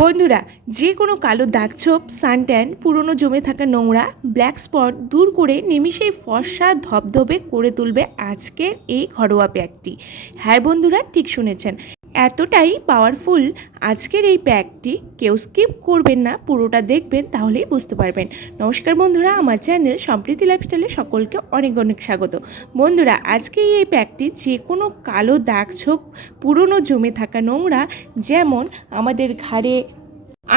বন্ধুরা, যে কোনো কালো দাগ ছোপ, সানট্যান, পুরনো জমে থাকা নোংরা, ব্ল্যাক স্পট দূর করে নিমিষেই ফর্সা ধবধবে করে তুলবে আজকের এই ঘরোয়া প্যাকটি হ্যাঁ বন্ধুরা, ঠিক শুনেছেন। এতটাই পাওয়ারফুল আজকের এই প্যাকটি কেউ স্কিপ করবেন না, পুরোটা দেখবেন, তাহলেই বুঝতে পারবেন। নমস্কার বন্ধুরা, আমার চ্যানেল সম্প্রীতি লাইফস্টাইলে সকলকে অনেক অনেক স্বাগত। বন্ধুরা, আজকে এই প্যাকটি যে কোনো কালো দাগ ছোপ, পুরনো জমে থাকা নোংরা, যেমন আমাদের ঘাড়ে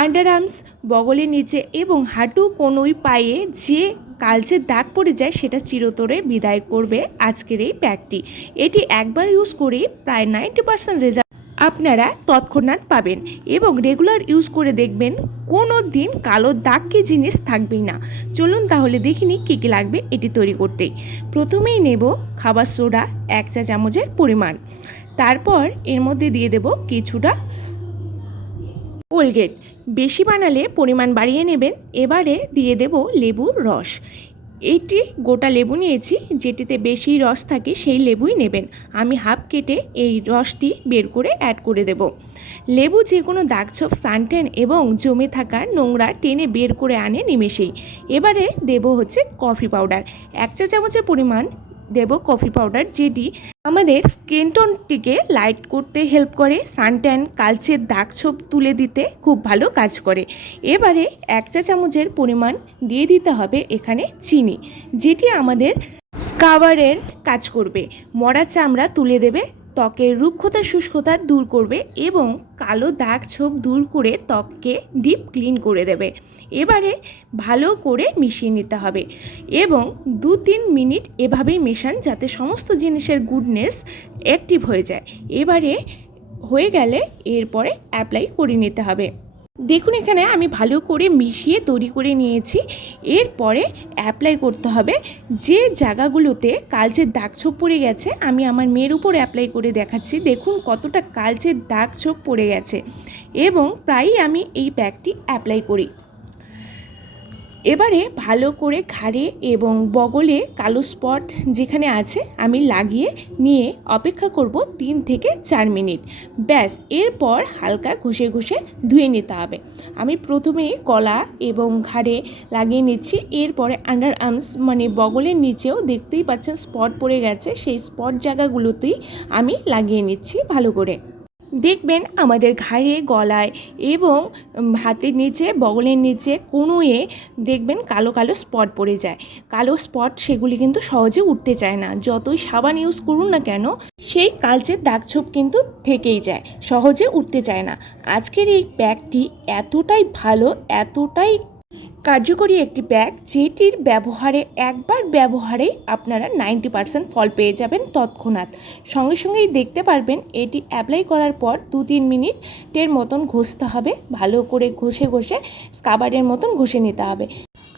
আন্ডার আর্মস বগলের নিচে এবং হাঁটু কোনোই পায়ে যে কালচে দাগ পড়ে যায়, সেটা চিরতরে বিদায় করবে আজকের এই প্যাকটি এটি একবার ইউজ করে প্রায় নাইনটি পার্সেন্ট রেজাল্ট আপনারা তৎক্ষণাৎ পাবেন এবং রেগুলার ইউজ করে দেখবেন কোনো দিন কালো দাগ কি জিনিস থাকবেই না। চলুন তাহলে দেখিনি কী কী লাগবে এটি তৈরি করতে। প্রথমেই নেব খাবার সোডা এক চা চামচের পরিমাণ। তারপর এর মধ্যে দিয়ে দেব কিছুটা কোলগেট। বেশি বানালে পরিমাণ বাড়িয়ে নেবেন। এবারে দিয়ে দেব লেবুর রস। এইটি গোটা লেবু নিয়েছি, যেটিতে বেশি রস থাকে সেই লেবুই নেবেন। আমি হাফ কেটে এই রসটি বের করে অ্যাড করে দেব। লেবু যে কোনো দাগছোপ সানটেন এবং জমে থাকা নোংরা টেনে বের করে আনে নিমেষেই। এবারে দেব হচ্ছে কফি পাউডার। এক চা চামচের পরিমাণ দেব কফি পাউডার যেটি আমাদের স্কিন টোনটিকে লাইট করতে হেল্প করে সানট্যান কালচের দাগ ছোপ তুলে দিতে খুব ভালো কাজ করে। এবারে এক চা চামচের পরিমাণ দিয়ে দিতে হবে এখানে চিনি, যেটি আমাদের স্কাবারের কাজ করবে। মরা চামড়া তুলে দেবে ত্বকের রুক্ষতা, শুষ্কতা দূর করবে এবং কালো দাগ ছোপ দূর করে ত্বককে ডিপ ক্লিন করে দেবে। এবারে ভালো করে মিশিয়ে নিতে হবে এবং দু তিন মিনিট এভাবেই মেশান যাতে সমস্ত জিনিসের গুডনেস অ্যাক্টিভ হয়ে যায়। এবারে হয়ে গেলে এরপরে অ্যাপ্লাই করে নিতে হবে। দেখুন এখানে আমি ভালো করে মিশিয়ে তৈরি করে নিয়েছি। এরপরে অ্যাপ্লাই করতে হবে। যে জায়গাগুলোতে কালচের দাগ ছোপ পড়ে গেছে, আমি আমার মেয়ের উপর অ্যাপ্লাই করে দেখাচ্ছি। দেখুন কতটা কালচের দাগ ছোপ পড়ে গেছে। এবং প্রায়ই আমি এই ব্যাগটি অ্যাপ্লাই করি। এবারে ভালো করে ঘাড়ে এবং বগলে কালো স্পট যেখানে আছে আমি লাগিয়ে নিয়ে অপেক্ষা করব তিন থেকে চার মিনিট। ব্যাস, এরপর হালকা ঘষে ঘষে ধুয়ে নিতে হবে। আমি প্রথমেই গলা এবং ঘাড়ে লাগিয়ে নিচ্ছি, এরপরে আন্ডার আর্মস মানে বগলের নিচেও দেখতেই পাচ্ছেন স্পট পড়ে গেছে, সেই স্পট জায়গাগুলোতেই আমি লাগিয়ে নিচ্ছি ভালো করে। দেখবেন আমাদের ঘাড়ে, গলায় এবং হাতের নিচে, বগলের নিচে কোনোয়ে দেখবেন কালো কালো স্পট পড়ে যায়। কালো স্পট সেগুলি কিন্তু সহজে উঠতে চায় না। যতই সাবান ইউজ করুন না কেন, সেই কালচের দাগ ছোপ কিন্তু থেকেই যায়, সহজে উঠতে চায় না। আজকের এই প্যাকটি এতটাই ভালো, এতটাই কার্যকরী একটি ব্যাগ যেটির ব্যবহারে একবার ব্যবহারেই আপনারা নাইনটি পার্সেন্ট ফল পেয়ে যাবেন তৎক্ষণাৎ। সঙ্গে সঙ্গেই দেখতে পারবেন এটি অ্যাপ্লাই করার পর দু তিন মিনিটের মতন ঘষতে হবে। ভালো করে ঘষে ঘষে স্কাবারের মতন ঘষে নিতে হবে।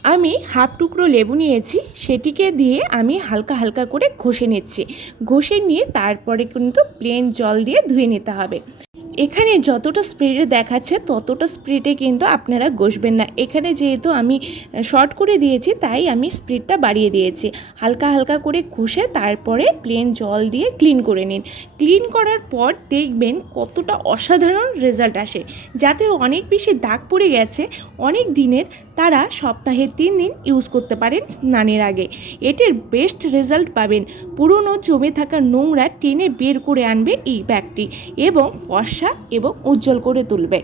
আমি হাফ টুকরো লেবু নিয়েছি, সেটিকে দিয়ে আমি হালকা হালকা করে ঘষে নিচ্ছি। ঘষে নিয়ে তারপরে কিন্তু প্লেন জল দিয়ে ধুয়ে নিতে হবে। এখানে যতটা স্প্রেডে দেখাচ্ছে, ততটা স্প্রেডে কিন্তু আপনারা ঘষবেন না। এখানে যেহেতু আমি শর্ট করে দিয়েছি, তাই আমি স্প্রেডটা বাড়িয়ে দিয়েছি। হালকা হালকা করে ঘষে তারপরে প্লেন জল দিয়ে ক্লিন করে নিন। ক্লিন করার পর দেখবেন কতটা অসাধারণ রেজাল্ট আসে। যাদের অনেক বেশি দাগ পড়ে গেছে, অনেক দিনের তারা সপ্তাহে তিন দিন ইউজ করতে পারেন স্নানের আগে। এটির বেস্ট রেজাল্ট পাবেন। পুরনো জমে থাকা নোংরা টেনে বের করে আনবে এই ব্যাগটি এবং ফর্সা এবং উজ্জ্বল করে তুলবে।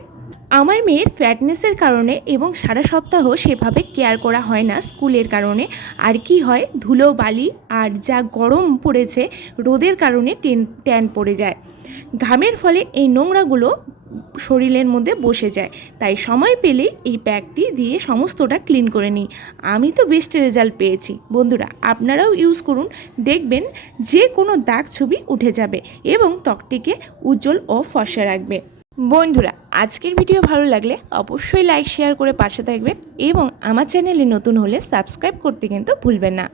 আমার মেয়ের ফ্যাটনেসের কারণে এবং সারা সপ্তাহ সেভাবে কেয়ার করা হয় না স্কুলের কারণে। আর কি হয়, ধুলো, বালি আর যা গরম পড়েছে, রোদের কারণে টেন ট্যান পড়ে যায়। ঘামের ফলে এই নোংরাগুলো শরীরের মধ্যে বসে যায়। তাই সময় পেলে এই প্যাকটি দিয়ে সমস্তটা ক্লিন করে নিই। আমি তো বেস্ট রেজাল্ট পেয়েছি। বন্ধুরা, আপনারাও ইউজ করুন। দেখবেন যে কোনো দাগ ছবি উঠে যাবে এবং ত্বকটিকে উজ্জ্বল ও ফর্সা রাখবে। বন্ধুরা, আজকের ভিডিও ভালো লাগলে অবশ্যই লাইক, শেয়ার করে পাশে থাকবেন এবং আমার চ্যানেলে নতুন হলে সাবস্ক্রাইব করতে কিন্তু ভুলবেন না।